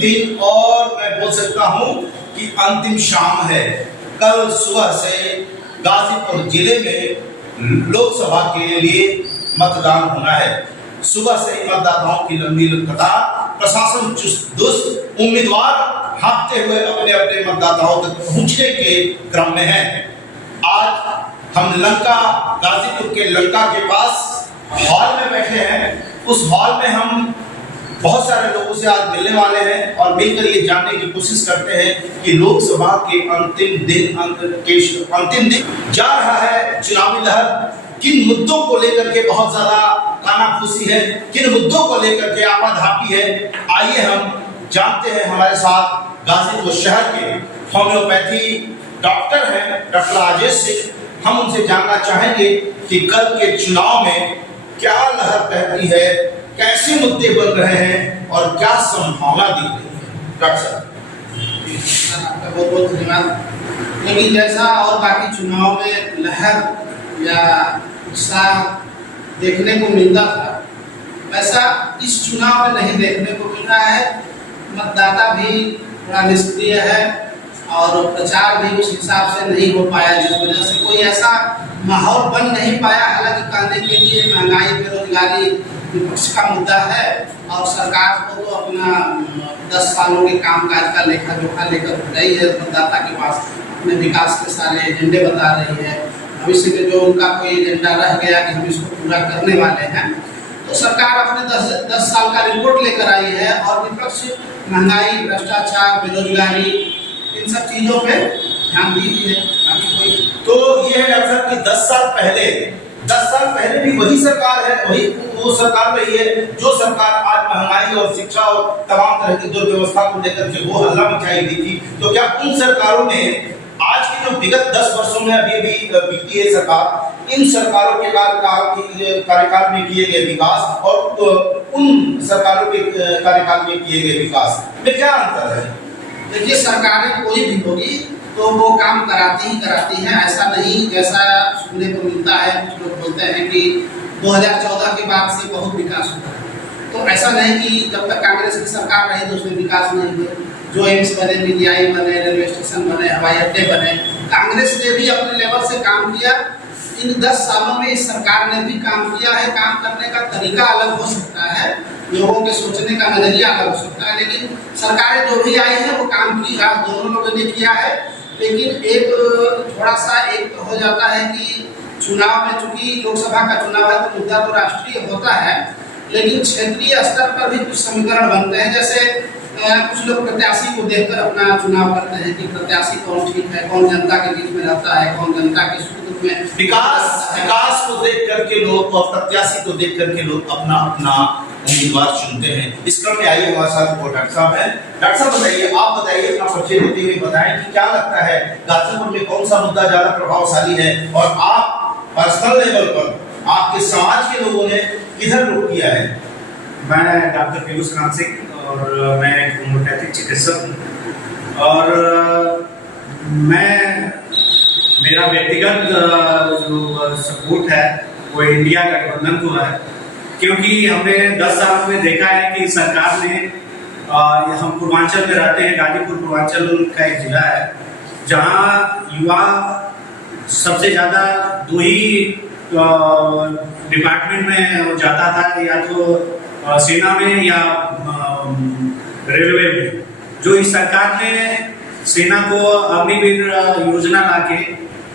दिन और मैं बोल सकता हूं कि अंतिम शाम है। कल सुबह से गाजीपुर जिले में लोकसभा के लिए मतदान होना है। सुबह से ही मतदाताओं की लंबी कतार, प्रशासन चुस्त दुरुस्त, उम्मीदवार भागते हुए अपने अपने मतदाताओं तक पहुंचने के क्रम में है। आज हम लंका, गाजीपुर के लंका के पास हॉल में बैठे हैं। उस हॉल में हम बहुत सारे लोगों से आज मिलने वाले हैं और मिलकर ये जानने की कोशिश करते हैं कि लोकसभा के अंतिम दिन जा रहा है चुनावी लहर, किन मुद्दों को लेकर के बहुत ज्यादा कानाफूसी है, किन मुद्दों को लेकर के आपाधापी है। आइए हम जानते हैं। हमारे साथ गाजीपुर शहर के होम्योपैथी डॉक्टर हैं डॉक्टर राजेश सिंह। हम उनसे जानना चाहेंगे कि कल के चुनाव में क्या लहर बहती है, कैसे मुद्दे बन रहे हैं और क्या संभावना दी गई है। डॉक्टर साहब, आपका बहुत बहुत धन्यवाद। लेकिन जैसा और बाकी चुनाव में लहर या उत्साह देखने को मिलता था, वैसा इस चुनाव में नहीं देखने को मिल रहा है। मतदाता भी थोड़ा निष्क्रिय है और प्रचार भी उस हिसाब से नहीं हो पाया, जिस वजह से कोई ऐसा माहौल बन नहीं पाया। हालांकि कहने के लिए महंगाई, बेरोजगारी विपक्ष का मुद्दा है और सरकार को तो अपना 10 सालों के कामकाज का लेखा जोखा लेकर रही है। मतदाता के पास अपने विकास के सारे एजेंडे बता रही है। भविष्य में जो उनका कोई एजेंडा रह गया कि हम इसको पूरा करने वाले हैं, तो सरकार अपने 10 साल का रिपोर्ट लेकर आई है और विपक्ष महंगाई, भ्रष्टाचार, बेरोजगारी, इन सब चीजों पे ध्यान दी है। तो ये है डॉक्टर साहब कि 10 साल पहले भी वही सरकार है, वही वो सरकार रही है जो सरकार आज महंगाई और शिक्षा और तमाम तरह की दुर्व्यवस्था को लेकर के वो हल्ला मचाई गई थी। तो क्या उन सरकारों ने आज की जो विगत 10 वर्षों में अभी बीती है सरकार, इन सरकारों के कार्यकाल में किए गए विकास और उन सरकारों के कार्यकाल में किए गए विकास में क्या अंतर है? देखिए, सरकारें कोई भी होगी तो वो काम कराती हैं। ऐसा नहीं जैसा सुनने को मिलता है, कुछ लोग बोलते हैं कि 2014 के बाद से बहुत विकास हुआ है। तो ऐसा नहीं कि जब तक कांग्रेस की सरकार रही तो उसमें विकास नहीं हुआ। जो एम्स बने, पीजीआई बने, रेलवे स्टेशन बने, हवाई अड्डे बने, कांग्रेस ने भी अपने लेवल से काम किया। इन 10 सालों में इस सरकार ने भी काम किया है। काम करने का तरीका अलग हो सकता है, लोगों के सोचने का नजरिया अलग हो सकता है, लेकिन सरकारें जो भी आई है वो काम की है, दोनों लोगों ने किया है। लेकिन एक थोड़ा सा एक हो जाता है कि चुनाव में, चूंकि लोकसभा का चुनाव है तो मुद्दा तो राष्ट्रीय होता है, लेकिन क्षेत्रीय स्तर पर भी कुछ समीकरण बनते हैं। जैसे कुछ लोग प्रत्याशी को देखकर अपना चुनाव करते हैं कि प्रत्याशी कौन ठीक है, कौन जनता के बीच में रहता है, कौन जनता के सुख दुख में विकास को देख करके लोग और प्रत्याशी को देख करके लोग अपना अपना उम्मीदवार चुनते हैं। इस क्रम में आइए हमारे साथ डॉक्टर साहब हैं। डॉक्टर साहब बताइए, आप बताइए, अपना परिचय देते हुए बताएं कि क्या लगता है गाजीपुर में कौन सा मुद्दा ज्यादा प्रभावशाली है और आप पर्सनल लेवल पर आपके समाज के लोगों ने किधर रुख किया है? मैं डॉक्टर पीयूष राम सिंह और मैं एक होम्योपैथिक चिकित्सक हूँ और मेरा व्यक्तिगत जो सपोर्ट है वो इंडिया गठबंधन को है, क्योंकि हमने 10 साल में देखा है कि सरकार ने, हम पूर्वांचल में रहते हैं, गाजीपुर पूर्वांचल का एक जिला है जहाँ युवा सबसे ज़्यादा 2 ही डिपार्टमेंट में जाता था, या तो सेना में या रेलवे में। जो इस सरकार ने सेना को अग्निवीर योजना लाके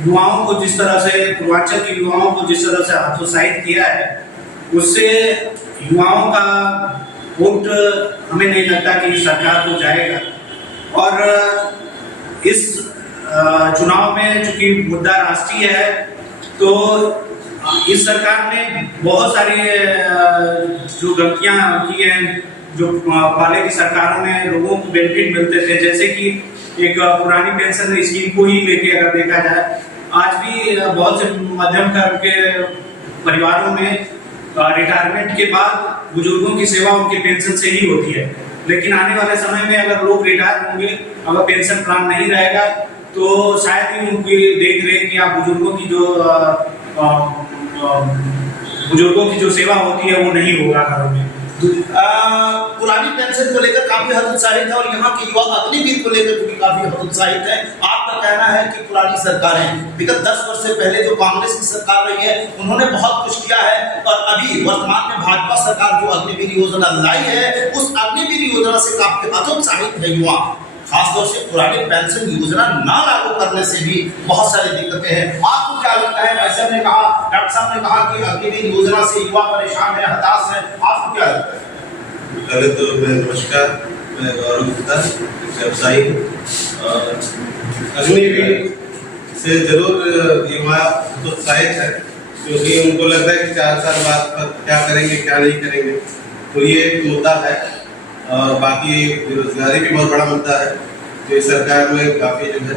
युवाओं को जिस तरह से, पूर्वांचल के युवाओं को जिस तरह से हतोत्साहित किया है, उससे युवाओं का वोट हमें नहीं लगता कि सरकार को जाएगा। और इस चुनाव में चूंकि मुद्दा राष्ट्रीय है, तो इस सरकार ने बहुत सारी जो गलतियां की हैं, जो पहले की सरकारों में लोगों को बेनिफिट मिलते थे, जैसे कि एक पुरानी पेंशन स्कीम को ही लेके अगर देखा जाए, आज भी बहुत से मध्यम वर्ग के परिवारों में रिटायरमेंट के बाद बुजुर्गों की सेवा उनके पेंशन से ही होती है। लेकिन आने वाले समय में अगर लोग रिटायर होंगे, अगर पेंशन प्लान नहीं रहेगा, तो शायद ही उनकी देख रेख या बुजुर्गों की जो सेवा होती है वो नहीं होगा घरों में। पुरानी पेंशन को लेकर काफी हतोत्साहित है और यहाँ के युवा अग्निवीर को लेकर भी काफी हतोत्साहित है। आपका कहना है कि पुरानी सरकारें विगत 10 वर्ष से पहले जो कांग्रेस की सरकार रही है उन्होंने बहुत कुछ किया है और अभी वर्तमान में भाजपा सरकार जो अग्निवीर योजना लाई है उस अग्निवीर योजना से काफी हतोत्साहित है युवा। खासतौर से पुरानी पेंशन योजना ना लागू करने से भी बहुत सारी दिक्कतें हैं। आपको क्या लगता है? ऐसा ने कहा, डॉक्टर साहब ने कहा कि अग्निवीर योजना से युवा परेशान है, हताश है, आपको क्या लगता है? पहले तो नमस्कार, मैं गौरव गुप्ता, व्यवसायी। अग्निवीर से जरूर युवा उत्साहित है क्योंकि उनको लगता है कि 4 साल बाद क्या करेंगे क्या नहीं करेंगे, तो ये एक मुद्दा है। और बाकी बेरोजगारी भी बहुत बड़ा मुद्दा है, तो इस सरकार में काफी जो है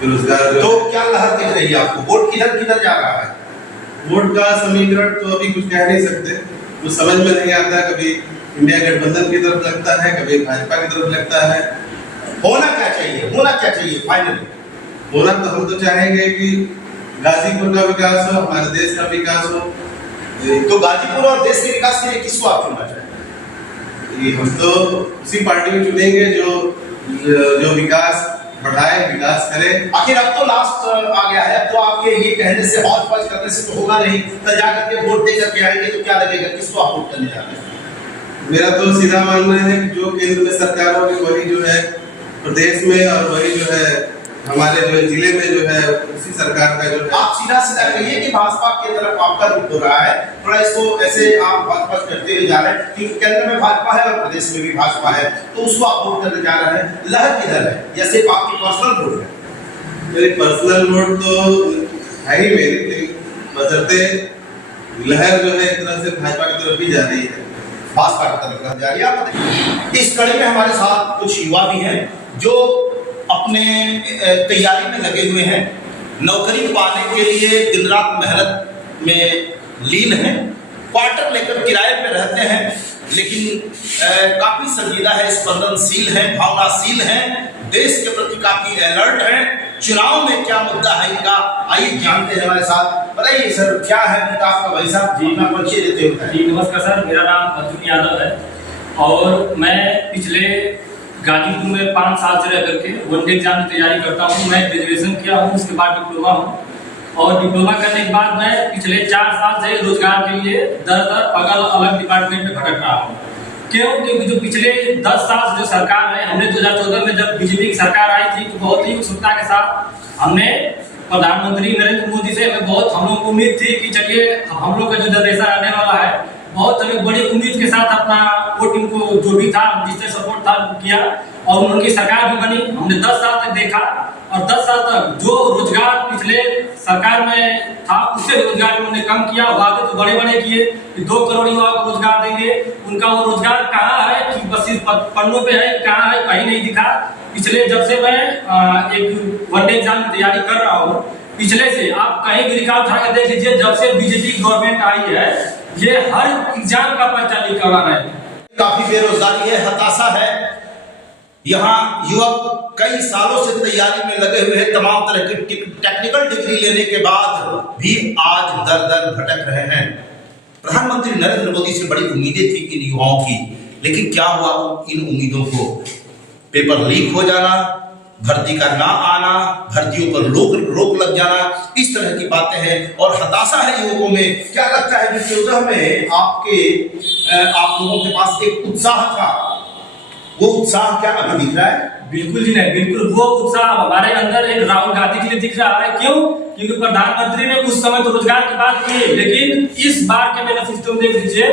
बेरोजगार। तो क्या लहर दिख रही है आपको? वोट किधर किधर जा रहा है? वोट का समीकरण तो अभी कुछ कह नहीं सकते, कुछ समझ में नहीं आता। कभी इंडिया गठबंधन की तरफ लगता है, कभी भाजपा की तरफ लगता है। होना क्या चाहिए? होना क्या चाहिए फाइनली? होना तो हम तो चाहेंगे कि गाजीपुर का विकास हो, हमारे देश का विकास हो। तो गाजीपुर और देश के विकास के लिए किसको आप चुनना चाहेंगे? हम तो उसी पार्टी में चुनेंगे जो विकास बढ़ाए, विकास करे। आखिर अब तो लास्ट आ गया है, तो आपके ये कहने से और पच करने से तो होगा नहीं, तो जाकर के वोट दे करके आएंगे तो क्या लगेगा? किसको आप वोट करने जा रहे हैं? मेरा तो सीधा मानना है कि जो केंद्र में सरकार होगी वही जो है प्रदेश में और वही जो है हमारे जो जिले में जो है उसी सरकार का जो है। आप सीधा सीधा कहिए कि भाजपा की तरफ आपका रुख हो रहा है, थोड़ा इसको ऐसे आप बात करते हुए जा रहे हैं कि केंद्र में भाजपा है और प्रदेश में भी भाजपा है, तो उसको आप वोट करने जा रहे हैं। लहर किधर है? जैसे आपकी पर्सनल वोट है। मेरी पर्सनल वोट तो है ही मेरी, लेकिन बशर्ते लहर जो है एक तरह से भाजपा की तरफ ही जा रही है, भाजपा की तरफ जा रही है। आप बताइए, इस कड़ी में हमारे साथ कुछ युवा भी हैं जो अपने तैयारी में लगे हुए हैं, नौकरी पाने के लिए दिन रात मेहनत में लीन हैं, क्वार्टर लेकर किराए पे रहते हैं, लेकिन काफी संजीदा है, स्पंदनशील है, भावनाशील है, देश के प्रति काफी अलर्ट है। चुनाव में क्या मुद्दा है इनका, आइए जानते हैं हमारे साथ। बताइए सर, क्या है मुद्दा आपका? भाई साहब जी, अपना परिचय देते हुए। जी नमस्कार सर, मेरा नाम अर्जुन यादव है और मैं पिछले गाजीपुर में 5 साल से रह करके वनडे एग्जाम की तैयारी करता हूँ। मैं ग्रेजुएशन किया हूँ, उसके बाद डिप्लोमा हूँ और डिप्लोमा करने के बाद मैं पिछले 4 साल से रोजगार के लिए दर अलग अलग डिपार्टमेंट में भटक रहा हूँ। क्यों? क्योंकि जो पिछले 10 साल से जो सरकार है, हमने 2014 में जब बीजेपी की सरकार आई थी तो बहुत ही उत्सुकता के साथ हमने प्रधानमंत्री नरेंद्र मोदी से बहुत हम लोग को उम्मीद थी कि चलिए हम लोग का जो जनरेशन आने वाला है बहुत बड़ी उम्मीद के साथ अपना वोट इनको जो भी था जिससे सपोर्ट था किया और उनकी सरकार भी बनी। हमने 10 साल तक देखा और 10 साल तक जो रोजगार पिछले सरकार में था उससे रोजगार उन्होंने कम किया। वादे तो बड़े बड़े किए कि 2 करोड़ युवाओं को रोजगार देंगे, उनका वो रोजगार कहाँ है कि बस सिर्फ पन्नों पे है, कहाँ है कहीं नहीं दिखा। पिछले जब से मैं एक वनडे एग्जाम की तैयारी कर रहा हूँ, पिछले से आप कहीं भी रिकॉर्ड उठा कर देख लीजिए, जब से बीजेपी गवर्नमेंट आई है ये हर एग्जाम का पर्चा लीक करवा रहे हैं। काफी बेरोजगारी है, हताशा है। यहाँ युवक कई सालों से तैयारी में लगे हुए हैं, तमाम तरह की टेक्निकल डिग्री लेने के बाद भी आज दर दर भटक रहे हैं। प्रधानमंत्री नरेंद्र मोदी से बड़ी उम्मीदें थी इन युवाओं की, लेकिन क्या हुआ? इन उम्मीदों को पेपर लीक हो जाना, भर्ती का ना आना, भर्तियों पर रोक लग जाना, इस तरह की बातें हैं और हताशा है युवकों में। क्या लगता है कि 14 में आप लोगों के पास एक उत्साह था, वो उत्साह क्या अभी दिख रहा है? बिल्कुल जी नहीं, बिल्कुल वो उत्साह हमारे अंदर एक राहुल गांधी के लिए दिख रहा है। क्यों? क्योंकि प्रधानमंत्री ने उस समय तो रोजगार की बात की, लेकिन इस बार के मैनिफेस्टो देख लीजिए,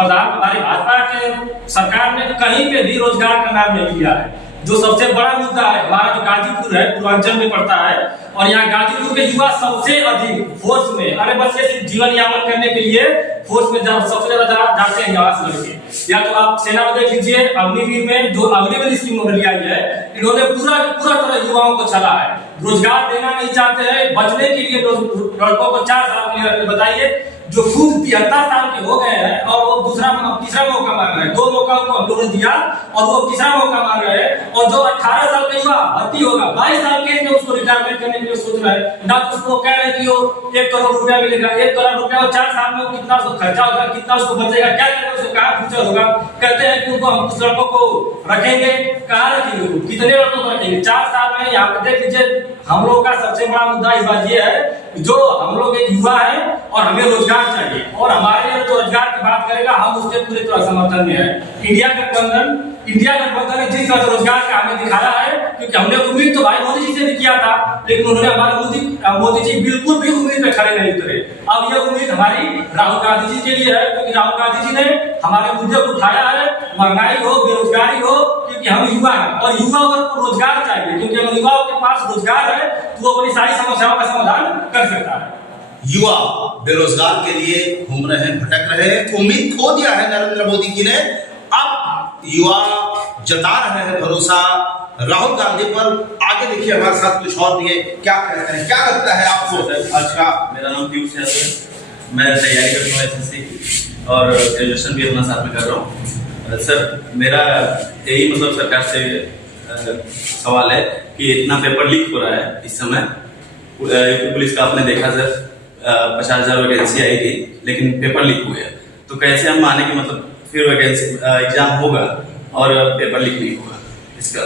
हमारी भाजपा के सरकार ने कहीं पे भी रोजगार का नाम नहीं लिया है। जो सबसे बड़ा मुद्दा है, हमारा जो गाजीपुर है पूर्वांचल में पड़ता है और यहाँ गाजीपुर के युवा सबसे अधिक फोर्स में, अरे बस ये सिर्फ जीवन यापन करने के लिए फोर्स में सबसे ज्यादा जाते हैं यहाँ से लड़के। या तो आप सेना में देख लीजिए, अग्निवीर में जो अग्निवीर स्कीम उन्होंने आई है, इन्होंने पूरा तरह युवाओं को चला है। रोजगार देना नहीं चाहते हैं, बचने के लिए लड़कों को 4 साल के लिए बताइए जो खुद 73 साल के हो गए हैं और वो तीसरा मौका मांग रहे हैं। 2 मौका उनको हम लोगों ने दिया और वो तीसरा मौका मांग रहे हैं। और जो 18 साल का युवा भर्ती होगा 22 साल के में उसको रिटायरमेंट करने के लिए सोच रहा है ना, तो उसको कह रहे हैं कि वो 1 करोड़ रुपया मिलेगा। 1 करोड़ रुपया और 4 साल में कितना उसको खर्चा होगा, कितना उसको बचेगा, क्या करेगा, उसको कहाँ फ्यूचर होगा। कहते हैं कि उनको हम कुछ लड़कों को रखेंगे, कहाँ रखेंगे, कितने लड़कों को रखेंगे। 4 साल में यहाँ पे देख लीजिए हम लोगों का सबसे बड़ा मुद्दा इस बार ये है जो हम लोग एक युवा है और हमें रोजगार चाहिए और हमारे लिए तो रोजगार की बात करेगा हम उसके पूरी तरह समर्थन में है। इंडिया गठबंधन ने जिस तरह रोजगार का हमें दिखाया है, क्योंकि हमने उम्मीद तो भाई मोदी जी से भी किया था, लेकिन उन्होंने हमारे मोदी जी बिल्कुल भी उम्मीद पे खड़े नहीं उतरे। अब ये उम्मीद हमारी राहुल गांधी जी के लिए है, क्योंकि राहुल गांधी जी ने हमारे मुद्दे को उठाया है, महंगाई हो, बेरोजगारी हो, क्योंकि हम युवा हैं और युवाओं को रोजगार चाहिए, क्योंकि अगर युवाओं के पास रोजगार है तो वो अपनी सारी समस्याओं का समाधान कर सकता है। युवा बेरोजगार के लिए घूम रहे हैं, भटक रहे हैं। उम्मीद खो दिया है नरेंद्र मोदी जी ने। अब युवा जता रहे हैं भरोसा राहुल गांधी पर। आगे देखिए हमारे साथ कुछ और भी है, क्या कहते हैं, क्या लगता है आपको आज का? मेरा नाम पीयूष यादव है, मैं तैयारी करता हूँ एसएससी की और ग्रेजुएशन भी अपना साथ में कर रहा हूँ। सर मेरा यही मतलब सरकार से सवाल है कि इतना पेपर लीक हो रहा है इस समय। यूपी पुलिस का आपने देखा सर 50,000 वैकेंसी आई थी लेकिन पेपर लीक हो गया, तो कैसे हम माने कि मतलब फिर वैकेंसी एग्जाम होगा और पेपर लीक नहीं होगा? इसका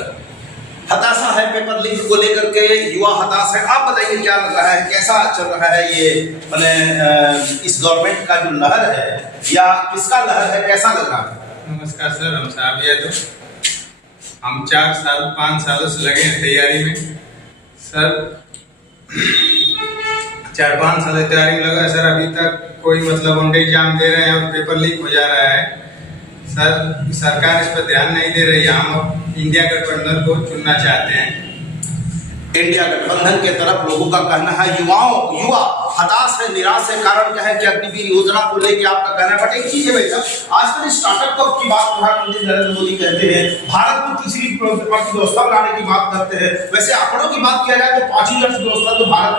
हताशा है पेपर लीक को लेकर के, युवा हताश है। आप बताइए क्या लग रहा है, कैसा चल रहा है ये मैंने इस गवर्नमेंट का जो लहर है या किसका लहर है, कैसा लग रहा है? नमस्कार सर, हम साहब यादव। हम 4-5 सालों से लगे हैं तैयारी में सर। 4-5 साल तैयारी में लगा सर, अभी तक कोई मतलब वनडे एग्जाम दे रहे हैं और पेपर लीक हो जा रहा है सर। सरकार इस पर ध्यान नहीं दे रही है। हम इंडिया गठबंधन को चुनना चाहते हैं। इंडिया गठबंधन के तरफ लोगों का कहना है, युवा हताश है, निराश है। कारण क्या है कि अग्निवीर योजना को लेके आपका कहना है। बट एक चीज है भाई साहब, आजकल स्टार्टअप की बात प्रधानमंत्री नरेंद्र मोदी कहते हैं, भारत को तीसरी अर्थव्यवस्था बनाने की बात करते हैं। वैसे आंकड़ों की बात किया जाए तो 5वीं अर्थव्यवस्था तो भारत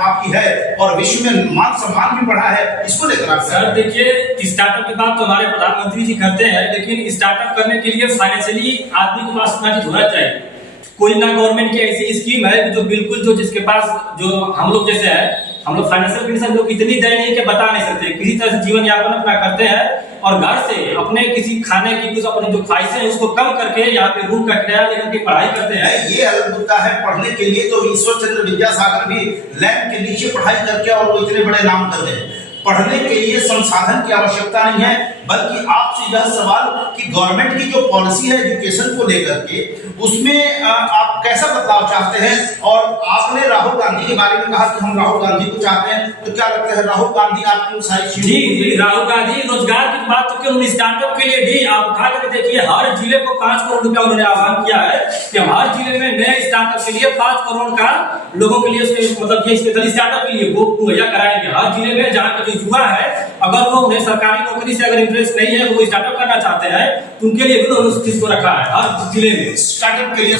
आपकी है और विश्व में मान सम्मान भी बढ़ा है। इसको लेकर आप सर देखिए, स्टार्टअप की बात तो हमारे प्रधानमंत्री जी करते हैं, लेकिन स्टार्टअप करने के लिए फाइनेंशियली आदमी के पास उतना होना चाहिए। कोई ना गवर्नमेंट की ऐसी स्कीम है जो बिल्कुल जो जिसके पास जो हम लोग जैसे है, हम लोग फाइनेंशियल कंडीशन लोग इतनी दयनीय कि बता नहीं सकते, किसी तरह से जीवन यापन अपना करते हैं और घर से अपने किसी खाने की कुछ अपनी जो ख्वाहिशें हैं उसको कम करके यहाँ पे रूम का किराया लेकर के पढ़ाई करते हैं। ये अलग मुद्दा है। पढ़ने के लिए तो ईश्वर चंद्र विद्यासागर भी लैब के नीचे पढ़ाई करके और वो इतने बड़े नाम कर गए। पढ़ने के लिए संसाधन की आवश्यकता नहीं है, बल्कि आपसे यह सवाल कि गवर्नमेंट की जो पॉलिसी है एजुकेशन को लेकर के, उसमें आप कैसा बदलाव चाहते हैं? और आपने राहुल गांधी के बारे में कहा कि हम राहुल गांधी को चाहते हैं, तो क्या लगता है राहुल गांधी आपकी सारी चीजें? जी, राहुल गांधी रोजगार की बात तो क्यों, स्टार्टअप के लिए भी आप उठा करके देखिए, हर जिले को 5 करोड़ रुपया उन्होंने आह्वान किया है कि हम हर जिले में नए स्टार्टअप के लिए 5 करोड़ का लोगों के लिए उसके मतलब ये स्टार्टअप के लिए वो मुहैया कराएंगे हर जिले में। जहाँ का जो युवा है, अगर वो उन्हें सरकारी नौकरी से अगर इंटरेस्ट नहीं है, वो स्टार्टअप करना चाहते हैं, तो उनके लिए भी उन्होंने उस चीज को रखा है हर जिले में स्टार्टअप के लिए।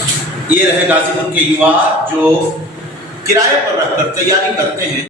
ये रहे गाजीपुर के युवा जो किराए पर रहकर तैयारी करते हैं।